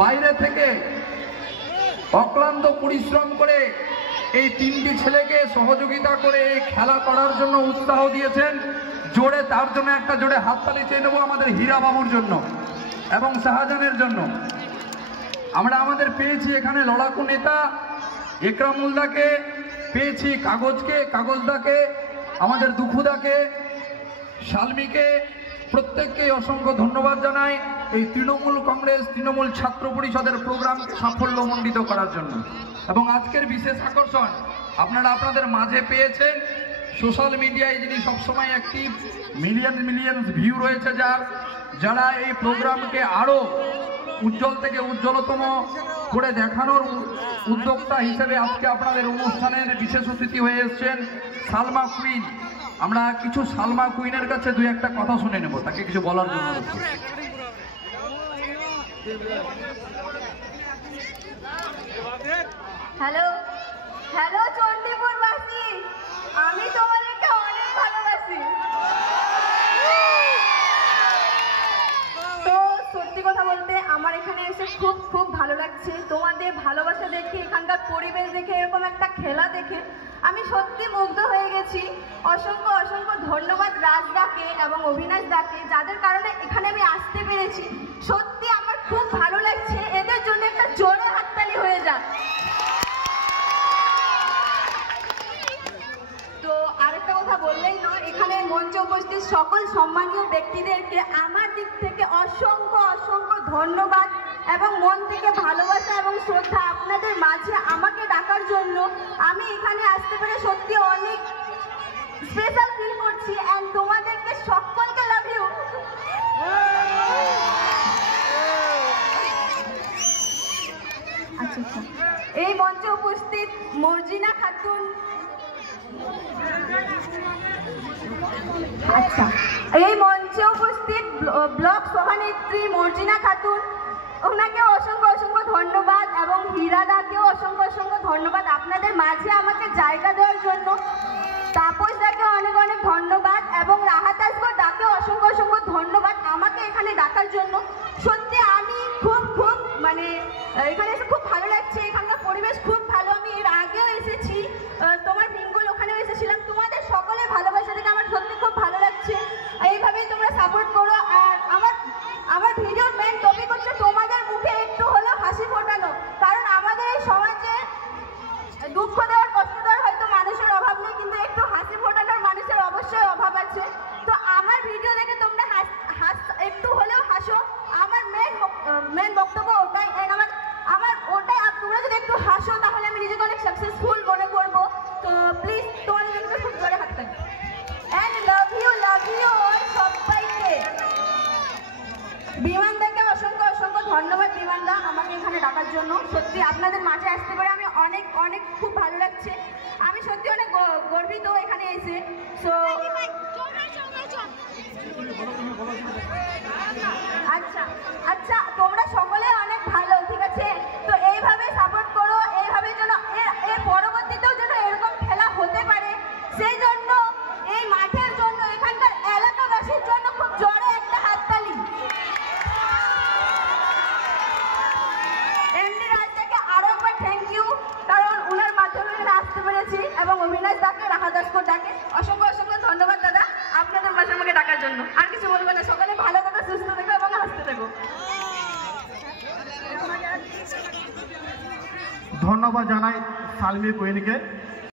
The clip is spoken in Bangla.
বাইরে থেকে অক্লান্ত পরিশ্রম করে এই তিনটি ছেলেকে সহযোগিতা করে এই খেলা করার জন্য উৎসাহ দিয়েছেন। জোরে তার জন্য একটা জোরে হাততালি চেয়ে নেবো আমাদের হীরা বাবুর জন্য এবং শাহজাহানের জন্য। আমরা আমাদের পেয়েছি এখানে লড়াকু নেতা একরামুলদাকে, পেয়েছি কাগজদাকে, আমাদের দুখুদাকে, শালমিকে, প্রত্যেককে অসংখ্য ধন্যবাদ জানাই এই তৃণমূল কংগ্রেস তৃণমূল ছাত্র পরিষদের প্রোগ্রামকে সাফল্যমণ্ডিত করার জন্য। এবং আজকের বিশেষ আকর্ষণ আপনারা আপনাদের মাঝে পেয়েছেন, সোশ্যাল মিডিয়ায় যিনি সবসময় অ্যাক্টিভ, মিলিয়ন ভিউ রয়েছে যারা এই প্রোগ্রামকে আরও উজ্জ্বল থেকে উজ্জ্বলতম করে দেখানোর উদ্যোক্তা হিসেবে আজকে আপনাদের অনুষ্ঠানের বিশেষ অতিথি হয়ে এসেছেন সালমা কুইন। আমরা কিছু সালমা কুইনের কাছে দুই একটা কথা শুনে নেব, তাকে কিছু বলার জন্য। হ্যালো হ্যালো চণ্ডীপুরবাসী, আমি তোমাদেরকে অনেক ভালোবাসি। তো সত্যি কথা বলতে আমার এখানে এসে খুব ভালো লাগছে। তোমাদের ভালোবাসা দেখে, এখানকার পরিবেশ দেখে, এরকম একটা খেলা দেখে আমি সত্যি মুগ্ধ হয়ে গেছি। অসংখ্য ধন্যবাদ রাজদাকে এবং অভিনাশ দাকে, যাদের কারণে এখানে আমি আসতে পেরেছি। সত্যি আমার খুব ভালো লাগছে, এদের জন্য একটা জোরে হাততালি হয়ে যাক। তো আরেকটা কথা বললেই নয়, এখানে মঞ্চে উপস্থিত সকল সম্মানীয় ব্যক্তিদেরকে আমার দিক থেকে অসংখ্য ধন্যবাদ এবং মন থেকে ভালোবাসা এবং শ্রদ্ধা আপনাদের মাঝে আমাকে ডাকার জন্য। আমি এখানে আসতে পেরে সত্যি অনেক স্পেশাল ফিল করছি। এন্ড তোমাদেরকে সকলকে লাভ ইউ। আচ্ছা, এই মঞ্চে উপস্থিত মর্জিনা খাতুন, এই মঞ্চে উপস্থিত ব্লক সভানেত্রী মর্জিনা খাতুন, ওনাকে অসংখ্য ধন্যবাদ এবং হীরাদাকেও অসংখ্য ধন্যবাদ আপনাদের মাঝে আমাকে জায়গা দেওয়ার জন্য। তাপস দাকে অনেক ধন্যবাদ এবং রাহাত আসগর দাকে অসংখ্য ধন্যবাদ আমাকে এখানে ডাকার জন্য। সত্যি আমি খুব মানে এখানে এসে খুব ভালো লাগছে। এখানকার পরিবেশ খুব ভালো। আমি এর আগেও এসেছি, তোমার বেঙ্গল ওখানেও এসেছিলাম। তোমাদের সকলের ভালোবাসা দেখে আমার সত্যি খুব ভালো লাগছে। এইভাবেই তোমরা সাপোর্ট করো। আর আমার ভিডিওর মেন টপিক হচ্ছে তোমাদের মুখে একটু হলেও হাসি ফোটানো। কারণ আমাদের এই সমাজে দুঃখ দেওয়ার, কষ্ট দেওয়ার হয়তো মানুষের অভাব নেই, কিন্তু একটু হাসি ফোটানোর মানুষের অবশ্যই অভাব আছে। তো আমার ভিডিও দেখে তোমরা একটু হলেও হাসো। আমার মেন বক্তব্য ওটাই। আমার ওটাই। আর তোমরা যদি একটু হাসো তাহলে আমি নিজেকে অনেক সাকসেসফুল মনে করবো। তো প্লিজ তোমাদের জন্য খুব জোরে হাত থাকবে। অ্যান্ড লাভ ইউ সবাইকে। বিমানদাকে অসংখ্য ধন্যবাদ। বিমানদা আমাকে এখানে ডাকার জন্য। সত্যি আপনাদের মাঝে আসতে পারে আমি অনেক খুব ভালো লাগছে। আমি সত্যি অনেক গর্বিত এখানে এসে। সো আচ্ছা তোমরা সকলে অনেক ভালো, ঠিক আছে? তো এইভাবে সাপোর্ট করো, এইভাবে যেন এর পরবর্তীতেও যেন এরকম খেলা হতে পারে, সেই জন্য এই মাঠের জন্য, এখানকার এলাকাবাসীর জন্য খুব জোরে একটা হাততালি। এমডি রাজদাকে আরো একবার থ্যাংক ইউ, কারণ ওনার মাধ্যমে আসতে পেরেছি, এবং অভিনাশ দাকে, রাহাত আসগর দাকে অসংখ্য ধন্যবাদ দাদা আপনাদের মাঝে আমাকে ডাকার জন্য। আর কিছু বলবো না। সকালে ভালো থাকো, সুস্থ থাকো এবং হাসতে থাকো। ধন্যবাদ জানাই সালমি কুইনকে।